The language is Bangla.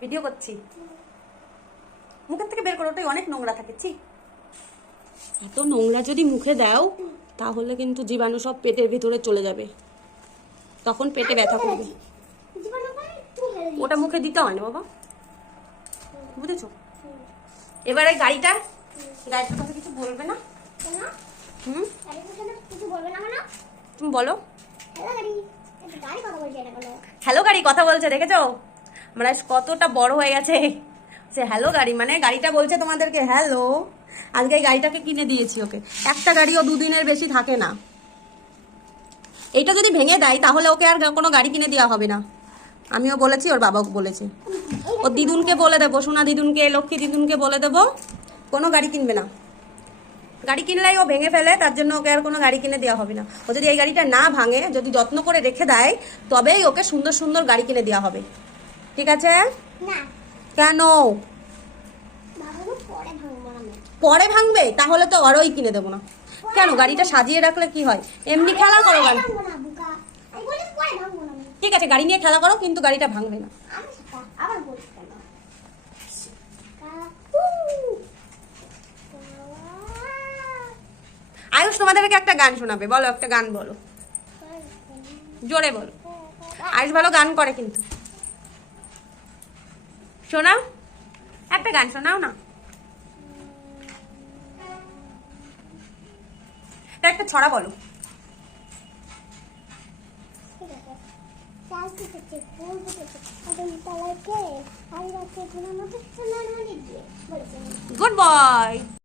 ভিডিও করছি। মুখের থেকে বের করো, ওটাই অনেক নোংরা থাকে। ছি, এত নোংরা যদি মুখে দাও তাহলে কিন্তু জীবাণু সব পেটের ভিতরে চলে যাবে, তখন পেটে ব্যথা করবে। ওটা মুখে দিতে হয় না বাবা, বুঝেছো? এবারে গাড়িটা তোমাকে কিছু বলবে না? তুমি বলো। হ্যালো গাড়ি কথা বলছে, দেখেছো? আমরা কতটা বড় হয়ে গেছে, সে হ্যালো গাড়ি মানে গাড়িটা বলছে তোমাদেরকে হ্যালো। আজকে এই গাড়িটাকে কিনে দিয়েছি ওকে। একটা গাড়িও দুদিনের বেশি থাকে না। এইটা যদি ভেঙে দেয় তাহলে ওকে আর কোনো গাড়ি কিনে দেওয়া হবে না। আমিও বলেছি, ওর বাবাও বলেছে। ওর দিদুনকে বলে দেবো, সোনা দিদুনকে, লক্ষ্মী দিদুনকে বলে দেবো কোনো গাড়ি কিনবে না। গাড়ি কিনলেই ও ভেঙে ফেলে, তার জন্য ওকে আর কোনো গাড়ি কিনে দেওয়া হবে না। ও যদি এই গাড়িটা না ভাঙে, যদি যত্ন করে রেখে দেয়, তবেই ওকে সুন্দর সুন্দর গাড়ি কিনে দেওয়া হবে। ঠিক আছে? কেন পরে ভাঙবে? তাহলে তো আরোই কিনে দেবো না। কেন? গাড়িটা সাজিয়ে রাখলে কি হয়? এমনি খেলা করো গাড়ি। ঠিক আছে, গাড়ি নিয়ে খেলা করো, কিন্তু গাড়িটা ভাঙবে না। আয়ুষ তোমাদেরকে একটা গান শোনাবে, বলো একটা গান বলো, জোরে বলো। আয়ুষ ভালো গান করে কিন্তু। শোনাও, একটা গান শোনাও না। একটা ছড়া বলো। Good boy.